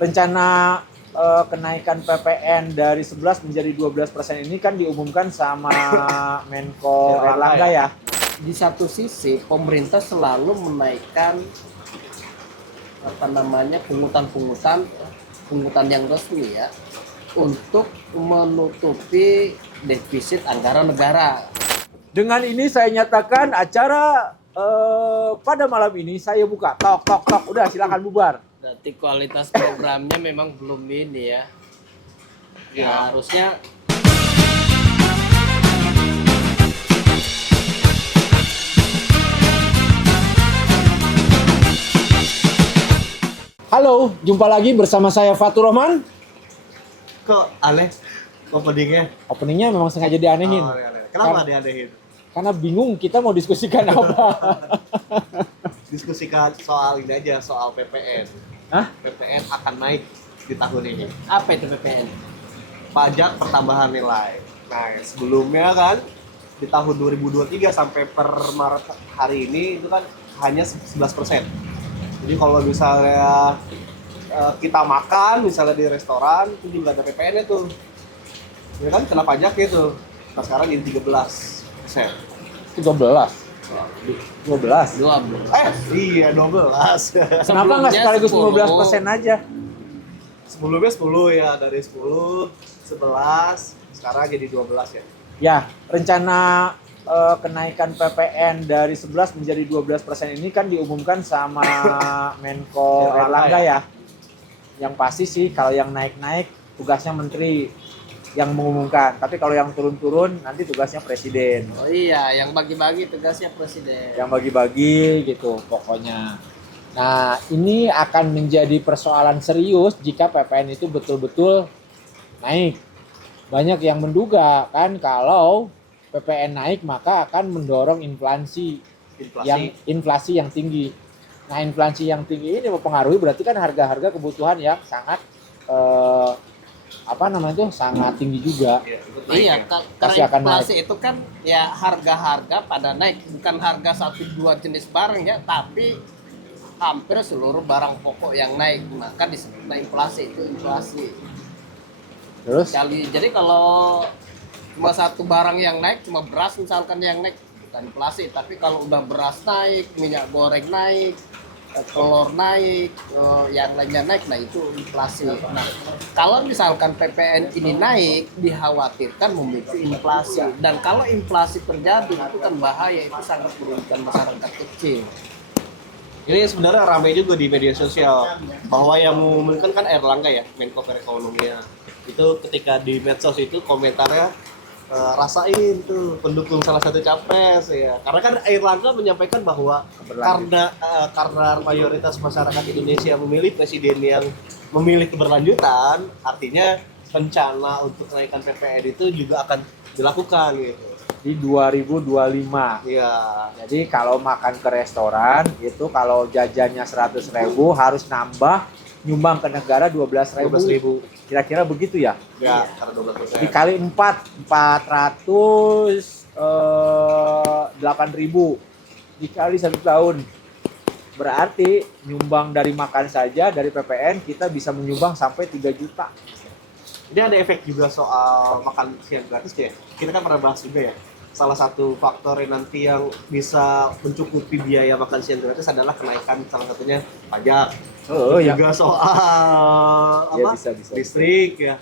rencana kenaikan PPN dari 11 menjadi 12% ini kan diumumkan sama Menko Erlangga ya. Di satu sisi pemerintah selalu menaikkan pungutan yang resmi ya untuk menutupi defisit anggaran negara. Dengan ini saya nyatakan acara pada malam ini saya buka. Tok tok tok, udah silakan bubar. Berarti kualitas programnya memang belum ini ya. Ya, harusnya Halo, jumpa lagi bersama saya Fatur Rahman. Kok aneh openingnya? Openingnya memang sengaja dianehin. Oh, aneh. Kenapa dianehin? Karena bingung kita mau diskusikan apa. Diskusikan soal ini aja, soal PPN. Hah? PPN akan naik di tahun ini. apa itu PPN? Pajak pertambahan nilai. Nah, sebelumnya kan di tahun 2023 sampai per Maret hari ini itu kan hanya 11%. Jadi kalau misalnya kita makan misalnya di restoran itu juga ada PPN-nya tuh. Ya kan kena pajaknya tuh. Nah, sekarang jadi 13%. 12. 12. 12. Iya 12. Kenapa nggak sekaligus 15% aja? Sebelumnya 10 ya, dari 10, 11, sekarang jadi 12 ya. Ya, rencana kenaikan PPN dari 11 menjadi 12% ini kan diumumkan sama Menko Erlangga ya. Yang pasti sih kalau yang naik-naik tugasnya menteri yang mengumumkan. Tapi kalau yang turun-turun nanti tugasnya presiden. Oh iya, yang bagi-bagi tugasnya presiden. Yang bagi-bagi gitu pokoknya. Nah, ini akan menjadi persoalan serius jika PPN itu betul-betul naik. Banyak yang menduga kan kalau PPN naik maka akan mendorong inflasi yang tinggi. Nah, inflasi yang tinggi ini mempengaruhi berarti kan harga-harga kebutuhan yang sangat sangat tinggi juga. Iya, Pasti karena akan inflasi itu kan ya harga-harga pada naik, bukan harga satu dua jenis barang ya, tapi hampir seluruh barang pokok yang naik, maka disebutnya inflasi. Itu inflasi. Terus Jadi kalau cuma satu barang yang naik, cuma beras misalkan yang naik, bukan inflasi. Tapi kalau udah beras naik, minyak goreng naik, telur naik, yang lainnya naik, nah itu inflasi. Nah, kalau misalkan PPN ini naik, dikhawatirkan memicu inflasi. Dan kalau inflasi terjadi, itu kan bahaya, itu sangat merugikan masyarakat kecil. Ini sebenarnya ramai juga di media sosial bahwa yang mengumumkan kan Erlangga ya, Menko Perekonomian. Itu ketika di medsos itu komentarnya rasain tuh pendukung salah satu capres ya. Karena kan Erlangga menyampaikan bahwa karena mayoritas masyarakat Indonesia memilih presiden yang memilih keberlanjutan, artinya rencana untuk kenaikan PPN itu juga akan dilakukan gitu. di 2025. Iya. Jadi kalau makan ke restoran itu kalau jajannya 100.000 harus nambah nyumbang ke negara 12.000. Kira-kira begitu ya? Ya, karena 12%. Dikali 4.800.000 dikali 1 tahun. Berarti nyumbang dari makan saja dari PPN kita bisa menyumbang sampai 3 juta. Jadi ada efek juga soal makan siang gratis ya. Kita kan pernah bahas juga ya. Salah satu faktor yang nanti yang bisa mencukupi biaya makan siang gratis adalah kenaikan salah satunya pajak. Juga soal Ya, apa? bisa. Listrik ya.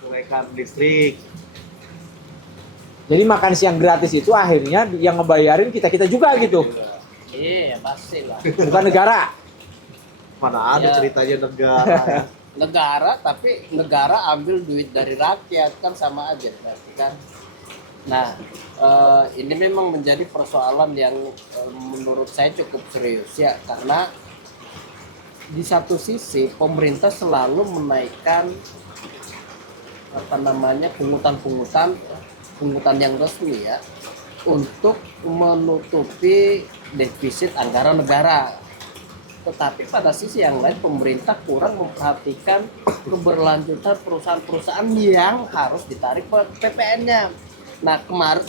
Kenaikan listrik. Jadi makan siang gratis itu akhirnya yang ngebayarin kita-kita juga gitu. Iya, pasti lah. Bukan negara. Mana ada Ya. ceritanya negara. Ya. Negara, tapi negara ambil duit dari rakyat, kan sama aja berarti kan. Nah, ini memang menjadi persoalan yang menurut saya cukup serius ya, karena di satu sisi pemerintah selalu menaikkan pungutan yang resmi ya untuk menutupi defisit anggaran negara. Tetapi pada sisi yang lain pemerintah kurang memperhatikan keberlanjutan perusahaan-perusahaan yang harus ditarik PPN-nya. Nah,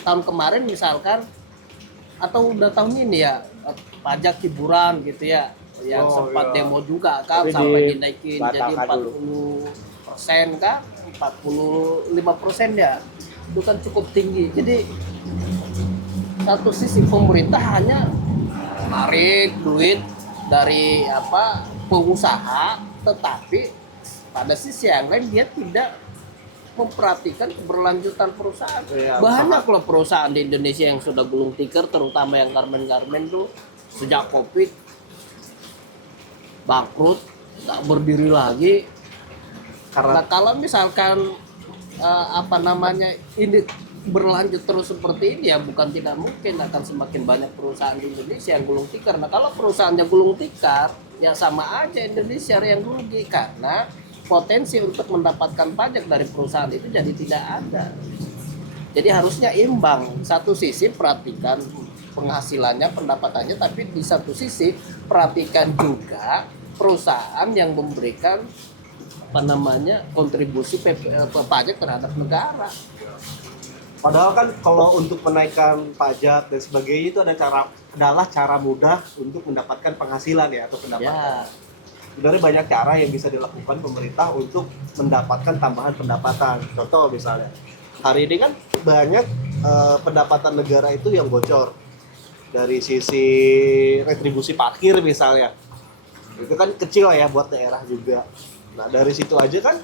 tahun kemarin misalkan atau udah tahun ini ya, pajak hiburan gitu ya, yang Oh, sempat iya. demo juga kan Tapi sampai dinaikin jadi dibatalkan 40% kan, 45% ya. Itu kan cukup tinggi. Jadi satu sisi pemerintah hanya tarik duit dari pengusaha, tetapi pada sisi yang lain dia tidak memperhatikan keberlanjutan perusahaan. Iya, Banyak loh perusahaan di Indonesia yang sudah gulung tikar, terutama yang garmen-garmen tuh sejak Covid bangkrut, tak berdiri lagi. Karena Nah, kalau misalkan ini berlanjut terus seperti ini ya bukan tidak mungkin akan semakin banyak perusahaan di Indonesia yang gulung tikar. Nah, kalau perusahaannya gulung tikar ya sama aja Indonesia yang rugi karena potensi untuk mendapatkan pajak dari perusahaan itu jadi tidak ada. Jadi harusnya imbang. Satu sisi perhatikan penghasilannya, pendapatannya, tapi di satu sisi perhatikan juga perusahaan yang memberikan kontribusi pajak terhadap negara. padahal kan kalau untuk menaikkan pajak dan sebagainya itu adalah cara mudah untuk mendapatkan penghasilan ya atau pendapatan. Ya, Sebenarnya banyak cara yang bisa dilakukan pemerintah untuk mendapatkan tambahan pendapatan. Contoh misalnya, hari ini kan banyak pendapatan negara itu yang bocor dari sisi retribusi parkir misalnya. Itu kan kecil ya buat daerah juga. Nah dari situ aja kan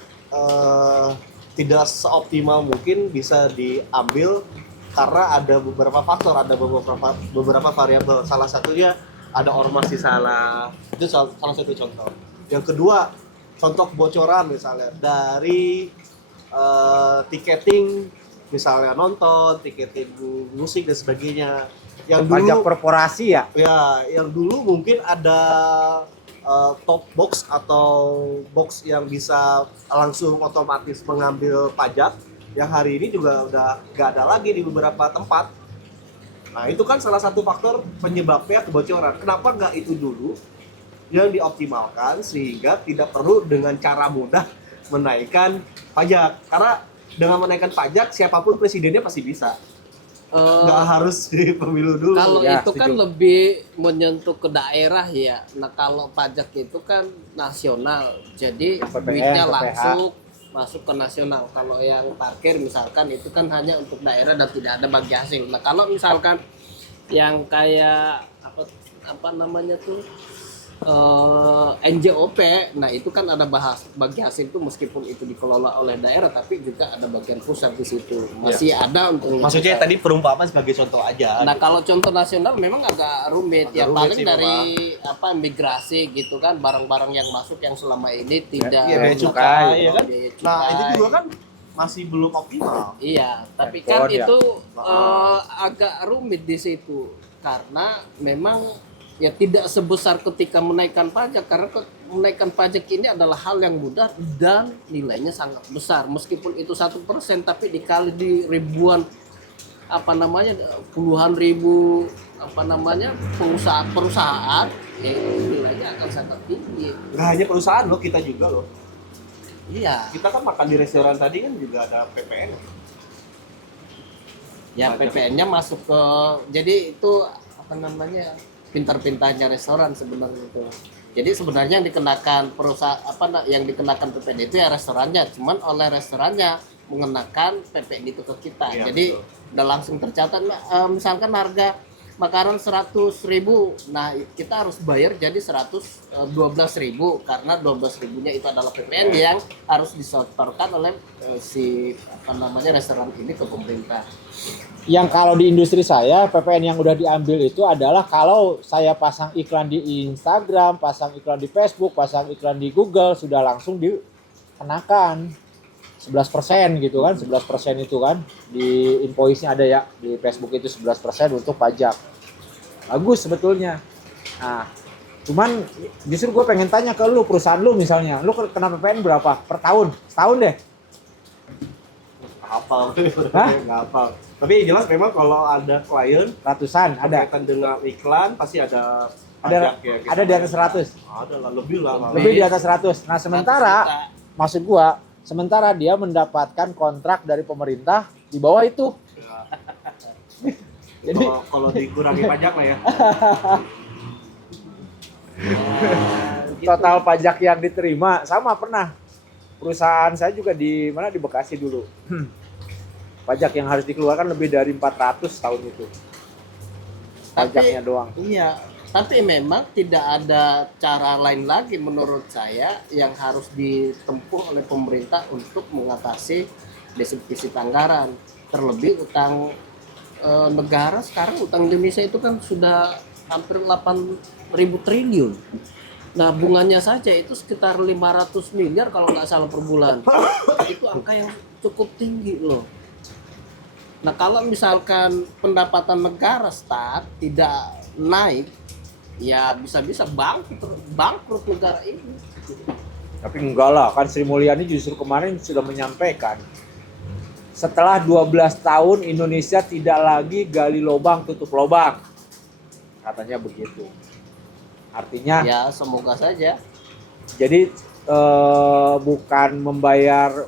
tidak seoptimal mungkin bisa diambil karena ada beberapa faktor, ada beberapa variabel. Salah satunya ada ormas di sana. Itu salah satu contoh. Yang kedua, contoh kebocoran misalnya dari tiketing, misalnya nonton, tiketing musik dan sebagainya. Yang dulu Pajak korporasi ya. ya, yang dulu mungkin ada top box atau box yang bisa langsung otomatis mengambil pajak, yang hari ini juga udah nggak ada lagi di beberapa tempat. Nah itu kan salah satu faktor penyebabnya kebocoran. Kenapa nggak itu dulu yang dioptimalkan sehingga tidak perlu dengan cara mudah menaikkan pajak? Karena dengan menaikkan pajak siapapun presidennya pasti bisa. Nggak harus di pemilu dulu. kalau Ya, itu kan setuju. lebih menyentuh ke daerah ya. Nah, kalau pajak itu kan nasional, jadi PPN, duitnya PPH. langsung masuk ke nasional. Kalau yang parkir misalkan itu kan hanya untuk daerah dan tidak ada bagi hasil. Nah, kalau misalkan yang kayak apa namanya tuh NJOP, nah itu kan ada bagi hasil itu meskipun itu dikelola oleh daerah tapi juga ada bagian pusat di situ. Masih ada untuk Maksudnya tadi perumpamaan sebagai contoh aja. Nah, kalau contoh nasional memang agak rumit. Agak Ya rumit paling sih, dari migrasi gitu kan, barang-barang yang masuk yang selama ini tidak Iya, bea cukai, cukai, ya kan? Bea cukai. Nah itu juga kan masih belum optimal. Iya, tapi Handphone, kan ya. itu agak rumit di situ karena memang ya tidak sebesar ketika menaikkan pajak, karena menaikkan pajak ini adalah hal yang mudah dan nilainya sangat besar. Meskipun itu 1%, tapi dikali di ribuan puluhan ribu perusahaan ya itu nilainya akan sangat tinggi. Nggak hanya perusahaan loh, kita juga loh. Iya, Kita kan makan di restoran tadi kan juga ada PPN. ya PPN-nya masuk ke, jadi itu pintar-pintarnya restoran sebenarnya itu. Jadi sebenarnya yang dikenakan yang dikenakan PPN itu ya restorannya, cuman oleh restorannya mengenakan PPN itu ke kita. Iya, Jadi betul. udah langsung tercatat misalkan harga makanan 100.000. Nah, kita harus bayar jadi 112.000 karena 12.000-nya itu adalah PPN yang harus disetorkan oleh restoran ini ke pemerintah. Yang kalau di industri saya, PPN yang udah diambil itu adalah kalau saya pasang iklan di Instagram, pasang iklan di Facebook, pasang iklan di Google, sudah langsung dikenakan 11% gitu kan, 11% itu kan. Di invoice-nya ada ya, di Facebook itu 11% untuk pajak. Bagus sebetulnya. Nah, cuman justru gue pengen tanya ke lu, perusahaan lu misalnya, lu kena PPN berapa per tahun? Setahun deh. Hafal. Hah? Nggak hafal. Tapi jelas memang kalau ada klien Ratusan ada. berkaitan dengan iklan pasti ada Ada pajak ya, gitu. ada di atas 100. Ada lah, lebih lah. Lebih di atas 100. Nah, sementara maksud gua, sementara dia mendapatkan kontrak dari pemerintah di bawah itu. Jadi kalau dikurangi pajak lah ya. Total pajak yang diterima sama pernah. Perusahaan saya juga di mana di Bekasi dulu. Pajak yang harus dikeluarkan lebih dari 400 tahun itu. Pajaknya doang. Iya, tapi memang tidak ada cara lain lagi menurut saya yang harus ditempuh oleh pemerintah untuk mengatasi defisit anggaran. Terlebih utang negara sekarang, utang Indonesia itu kan sudah hampir 8.000 triliun. Nah, bunganya saja itu sekitar 500 miliar kalau nggak salah per bulan. Itu angka yang cukup tinggi loh. Nah, kalau misalkan pendapatan negara tidak naik, ya bisa-bisa bangkrut negara ini. Tapi enggak lah, kan Sri Mulyani justru kemarin sudah menyampaikan setelah 12 tahun Indonesia tidak lagi gali lubang tutup lubang. Katanya begitu. Artinya Ya, semoga saja. jadi bukan membayar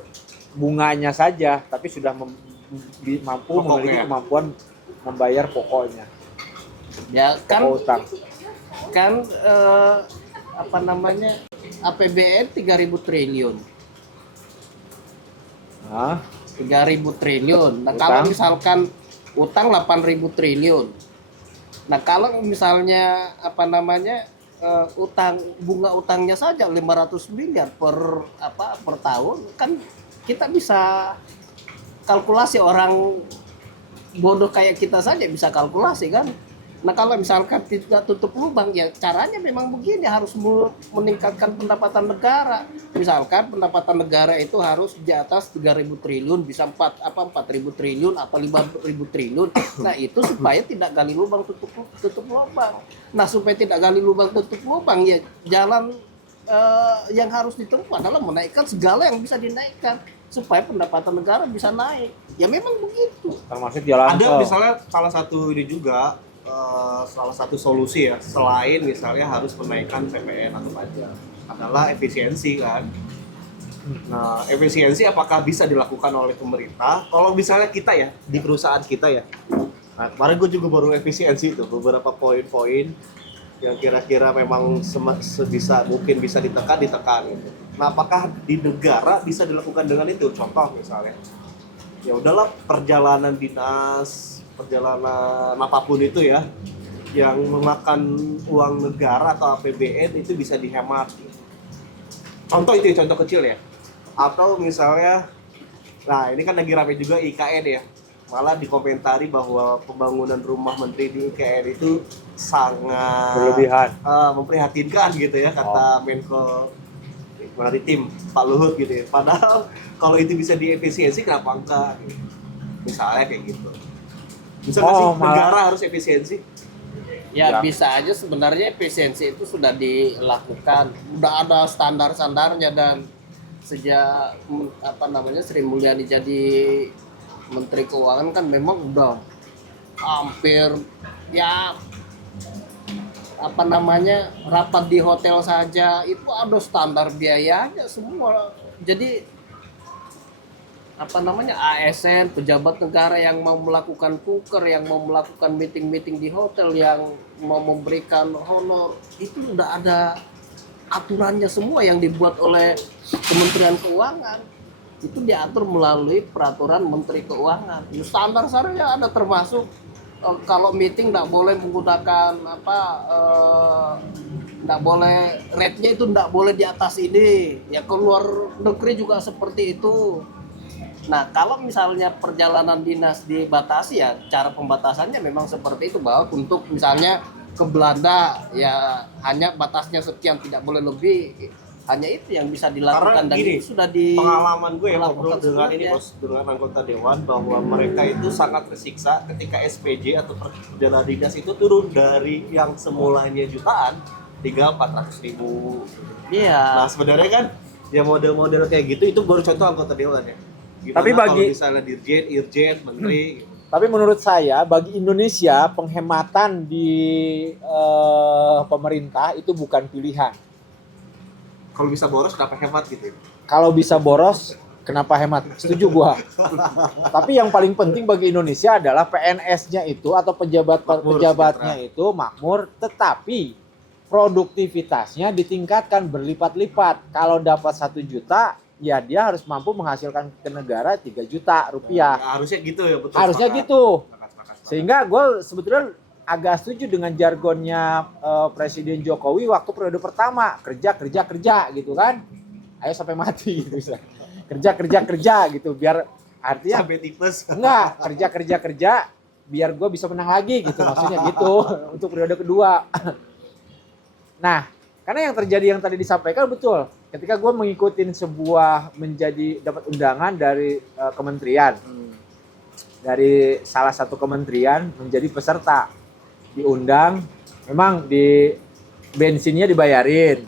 bunganya saja, tapi sudah mampu memiliki kemampuan membayar pokoknya. Ya kan, Pokok utang. kan apa namanya, APBN 3.000 triliun. Nah, 3.000 triliun. Nah, Utang? kalau misalkan utang 8.000 triliun. Nah, kalau misalnya apa namanya, bunga utangnya saja 500 miliar per tahun, kan kita bisa kalkulasi, orang bodoh kayak kita saja bisa kalkulasi kan. Nah, kalau misalkan tidak tutup lubang, ya caranya memang begini, harus meningkatkan pendapatan negara. Misalkan pendapatan negara itu harus di atas 3.000 triliun, bisa 4.000 triliun atau 5.000 triliun. Nah, itu supaya tidak gali lubang tutup lubang. Nah, supaya tidak gali lubang tutup lubang, ya jalan yang harus ditempuh adalah menaikkan segala yang bisa dinaikkan supaya pendapatan negara bisa naik. Ya memang begitu. termasuk jalan Ada tol. misalnya salah satu ini juga, salah satu solusi ya, selain misalnya harus menaikkan PPN atau pajak, adalah efisiensi kan. Nah, efisiensi apakah bisa dilakukan oleh pemerintah? Kalau misalnya kita ya, di perusahaan kita ya, nah kemarin gue juga baru efisiensi itu, beberapa poin-poin yang kira-kira memang sebisa mungkin bisa ditekan gitu. Nah, apakah di negara bisa dilakukan dengan itu? Contoh misalnya, ya udahlah, perjalanan dinas, perjalanan apapun itu ya, yang memakan uang negara atau APBN itu bisa dihemat. Contoh itu ya, contoh kecil ya. Atau misalnya, nah ini kan lagi rame juga IKN ya, malah dikomentari bahwa pembangunan rumah menteri di IKN itu sangat Berlebihan. memprihatinkan gitu ya, kata Menko Maritim Pak Luhut gitu ya. Padahal kalau itu bisa diefisiensi, kenapa enggak? Gitu. Misalnya kayak gitu. Bisa nggak sih negara harus efisiensi? Ya, Ya. bisa aja sebenarnya efisiensi itu sudah dilakukan, udah ada standar-standarnya. Dan sejak Sri Mulyani jadi Menteri Keuangan kan memang udah hampir ya rapat di hotel saja itu ada standar biayanya semua. Jadi ASN, pejabat negara yang mau melakukan kunker, yang mau melakukan meeting-meeting di hotel, yang mau memberikan honor, itu udah ada aturannya semua yang dibuat oleh Kementerian Keuangan. Itu diatur melalui peraturan Menteri Keuangan. Standar-standarnya ada, termasuk kalau meeting nggak boleh menggunakan nggak boleh, rate-nya itu nggak boleh di atas ini. Ya, keluar negeri juga seperti itu. Nah, kalau misalnya perjalanan dinas dibatasi, ya cara pembatasannya memang seperti itu, bahwa untuk misalnya ke Belanda ya hanya batasnya sekian, tidak boleh lebih. Hanya itu yang bisa dilakukan. Karena dan gini, itu sudah pengalaman gue ya ngobrol dilakukan dengan sebenarnya. dengan anggota dewan, bahwa mereka itu sangat tersiksa ketika SPJ atau perjalanan dinas itu turun dari yang semulanya jutaan 300-400 ribu. Iya. Nah, sebenarnya kan ya model-model kayak gitu itu baru contoh anggota dewan ya. Gimana Tapi kalau misalnya dirjen, irjen, menteri gitu. Tapi menurut saya bagi Indonesia penghematan di pemerintah itu bukan pilihan. Kalau bisa boros kenapa hemat gitu. Kalau bisa boros, kenapa hemat? Setuju gua. Tapi yang paling penting bagi Indonesia adalah PNS-nya itu atau pejabatnya itu makmur, tetapi produktivitasnya ditingkatkan berlipat-lipat. Kalau dapat 1 juta, ya dia harus mampu menghasilkan ke negara 3 juta rupiah. Nah, harusnya gitu ya, betul. Harusnya sepakat. gitu. Sepakat. Sehingga gue sebetulnya agak setuju dengan jargonnya Presiden Jokowi waktu periode pertama, kerja gitu kan. Ayo sampai mati gitu. Kerja gitu, biar artinya Sampai tipes. enggak, kerja biar gue bisa menang lagi gitu, maksudnya gitu untuk periode kedua. Nah, karena yang terjadi yang tadi disampaikan betul. Ketika gue mengikuti sebuah menjadi dapat undangan dari kementerian, dari salah satu kementerian menjadi peserta, diundang, memang di bensinnya dibayarin,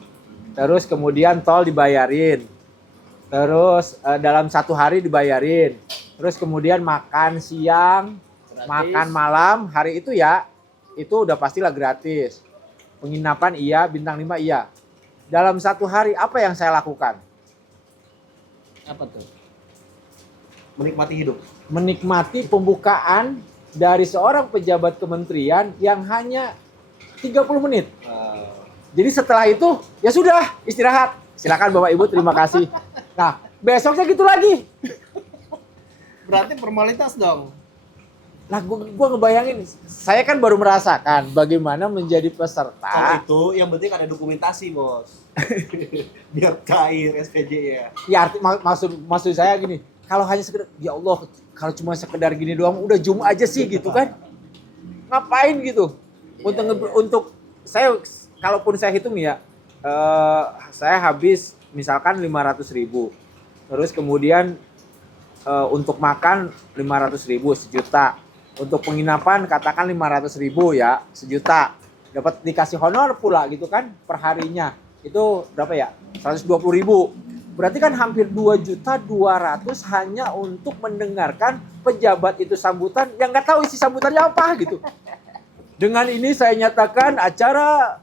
terus kemudian tol dibayarin, terus dalam 1 hari dibayarin, terus kemudian makan siang, Gratis. makan malam hari itu ya, itu udah pastilah gratis. Penginapan iya, bintang 5 iya. Dalam 1 hari apa yang saya lakukan? Apa tuh? Menikmati hidup. Menikmati pembukaan dari seorang pejabat kementerian yang hanya 30 menit. Jadi setelah itu ya sudah istirahat. Silakan Bapak Ibu, terima kasih. Nah, besoknya gitu lagi. Berarti formalitas dong. Nah, gua ngebayangin, saya kan baru merasakan bagaimana menjadi Kalau peserta. itu yang penting ada dokumentasi, Bos. Biar cair SPJ ya. Ya maksud saya gini, kalau hanya sekedar ya Allah, kalau cuma sekedar gini doang udah zoom aja sih gitu kan. Ngapain gitu? Untuk saya, kalaupun saya hitung ya, saya habis misalkan 500.000. Terus kemudian untuk makan 500.000, 1 juta. Untuk penginapan katakan 500.000 ya, 1 juta. Dapat dikasih honor pula gitu kan per harinya. Itu berapa ya? 120.000. Berarti kan hampir 2.200.000 hanya untuk mendengarkan pejabat itu sambutan yang nggak tahu isi sambutannya apa gitu. Dengan ini saya nyatakan acara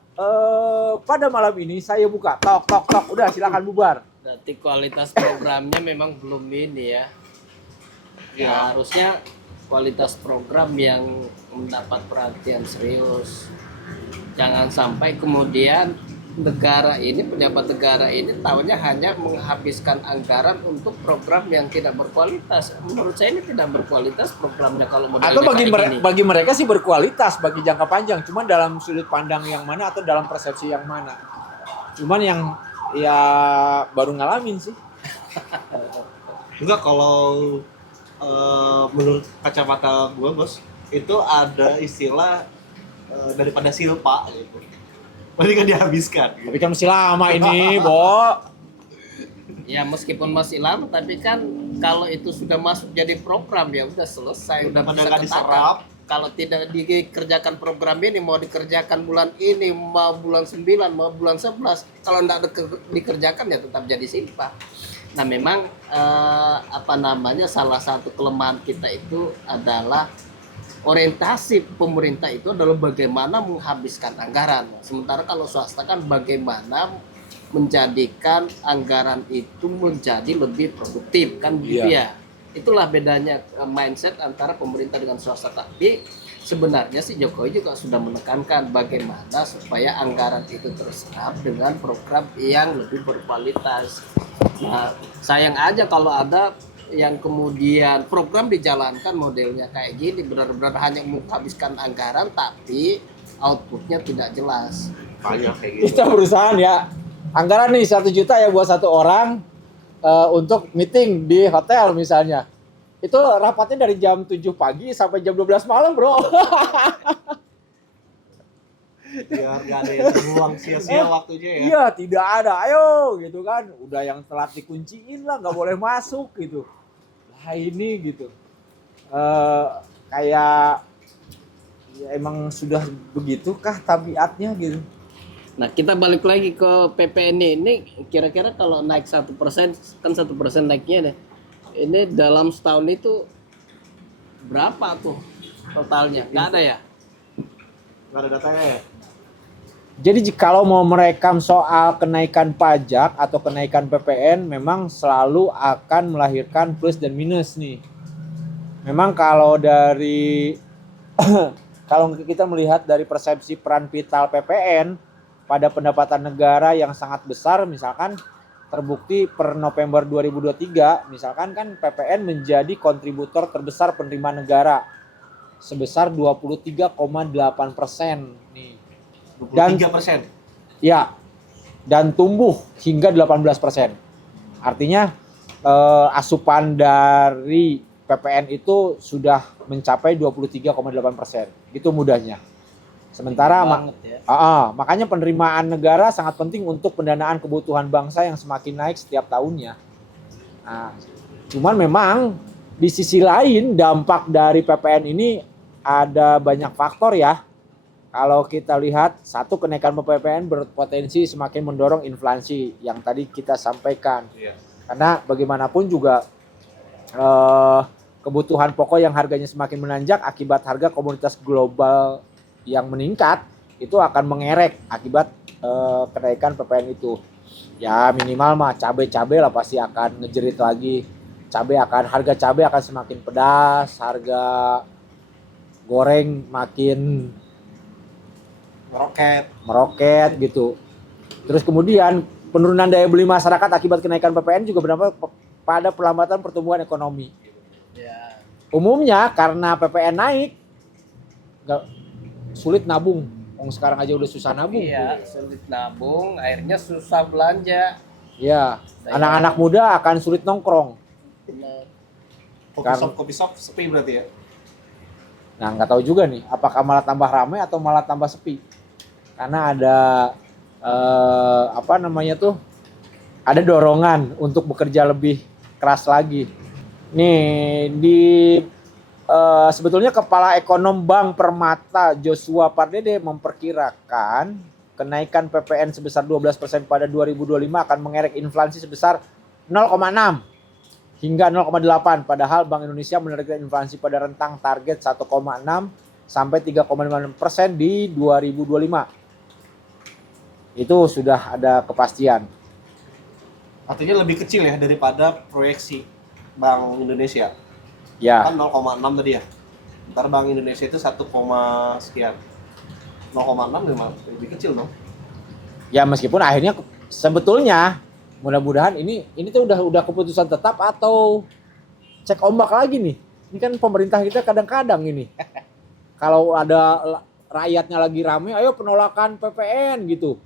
pada malam ini saya buka. Tok. Udah silakan bubar. Berarti kualitas programnya memang belum ini ya. Ya, harusnya kualitas program yang mendapat perhatian serius. Jangan sampai kemudian pejabat negara ini tahunya hanya menghabiskan anggaran untuk program yang tidak berkualitas. Menurut saya ini tidak berkualitas programnya kalau modelnya Atau kayak gini. bagi mereka sih berkualitas bagi jangka panjang, cuman dalam sudut pandang yang mana atau dalam persepsi yang mana. Cuman yang ya baru ngalamin sih. Enggak, kalau menurut kacamata gue, Bos, itu ada istilah daripada silpa gitu. Berarti kan dihabiskan gitu. Tapi kan masih lama ini, Bo. Ya meskipun masih lama, tapi kan kalau itu sudah masuk jadi program ya udah selesai, udah Pada bisa nggak ketata. diserap. Kalau tidak dikerjakan program ini, mau dikerjakan bulan ini, mau bulan 9, mau bulan 11, kalau tidak dikerjakan ya tetap jadi silpa. Nah memang salah satu kelemahan kita itu adalah orientasi pemerintah itu adalah bagaimana menghabiskan anggaran. Sementara kalau swasta kan bagaimana menjadikan anggaran itu menjadi lebih produktif kan gitu ya. Itulah bedanya mindset antara pemerintah dengan swasta. Tapi sebenarnya sih Jokowi juga sudah menekankan bagaimana supaya anggaran itu terserap dengan program yang lebih berkualitas. Nah, sayang aja kalau ada yang kemudian program dijalankan modelnya kayak gini, benar-benar hanya menghabiskan anggaran tapi outputnya tidak jelas. Banyak kayak gitu. Kita perusahaan ya, anggaran nih 1 juta ya buat 1 orang untuk meeting di hotel misalnya. Itu rapatnya dari jam 7 pagi sampai jam 12 malam, Bro. Biar nggak ada yang terbuang sia-sia waktunya ya. Iya, tidak ada. Ayo gitu kan. Udah yang telat dikunciin lah, nggak boleh masuk gitu. Lah ini gitu. Kayak ya emang sudah begitukah tabiatnya gitu. Nah kita balik lagi ke PPN ini kira-kira kalau naik 1% kan 1% naiknya deh. Ini dalam setahun itu berapa tuh totalnya? Nggak ada ya? Nggak ada datanya ya. Jadi kalau mau merekam soal kenaikan pajak atau kenaikan PPN memang selalu akan melahirkan plus dan minus nih. Memang kalau dari kalau kita melihat dari persepsi peran vital PPN pada pendapatan negara yang sangat besar, misalkan terbukti per November 2023, misalkan kan PPN menjadi kontributor terbesar penerimaan negara sebesar 23,8% nih. 23%. Ya, dan tumbuh hingga 18%. Artinya asupan dari PPN itu sudah mencapai 23,8%. Itu mudahnya. Sementara Banget ya. makanya penerimaan negara sangat penting untuk pendanaan kebutuhan bangsa yang semakin naik setiap tahunnya. Nah, cuman memang di sisi lain dampak dari PPN ini ada banyak faktor ya. Kalau kita lihat, satu, kenaikan PPN berpotensi semakin mendorong inflasi yang tadi kita sampaikan. Iya. Karena bagaimanapun juga kebutuhan pokok yang harganya semakin menanjak akibat harga komoditas global yang meningkat itu akan mengerek akibat kenaikan PPN itu. Ya minimal mah cabai lah pasti akan ngejerit lagi. Harga cabai akan semakin pedas, harga goreng makin meroket gitu. Terus kemudian penurunan daya beli masyarakat akibat kenaikan PPN juga berdampak pada perlambatan pertumbuhan ekonomi. Ya. Umumnya karena PPN naik, sulit nabung. Sekarang aja udah susah nabung. Iya, sulit nabung, akhirnya susah belanja. Ya, anak-anak muda akan sulit nongkrong. Bener. Kopi shop sepi berarti ya. Nah, nggak tahu juga nih, apakah malah tambah ramai atau malah tambah sepi. Karena ada ada dorongan untuk bekerja lebih keras lagi. Nih sebetulnya Kepala Ekonom Bank Permata Joshua Pardede memperkirakan kenaikan PPN sebesar 12% pada 2025 akan mengerek inflasi sebesar 0,6 hingga 0,8, padahal Bank Indonesia menargetkan inflasi pada rentang target 1,6 sampai 3,5% di 2025. Itu sudah ada kepastian. Artinya lebih kecil ya daripada proyeksi Bank Indonesia. Ya. Kan 0,6 tadi ya. Ntar Bank Indonesia itu 1, sekian. 0,6 memang lebih kecil dong. Ya meskipun akhirnya sebetulnya mudah-mudahan ini tuh udah keputusan tetap atau cek ombak lagi nih. Ini kan pemerintah kita kadang-kadang ini. Kalau ada rakyatnya lagi rame, ayo penolakan PPN gitu.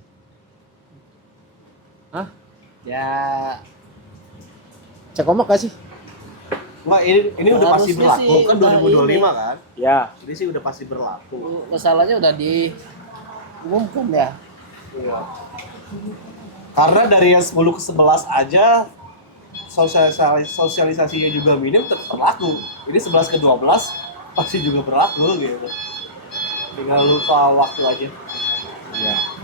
Hah? Ya, Cek ombak gak sih? Wah, ini udah pasti Harusnya berlaku sih kan udah 2025 ini. kan? Ya. Ini sih udah pasti berlaku. masalahnya udah diumumkan ya. Iya. Karena dari yang 10 ke 11 aja sosialisasinya juga minim tetap berlaku. Ini 11 ke 12 pasti juga berlaku gitu. Tinggal lu soal waktu aja. Ya.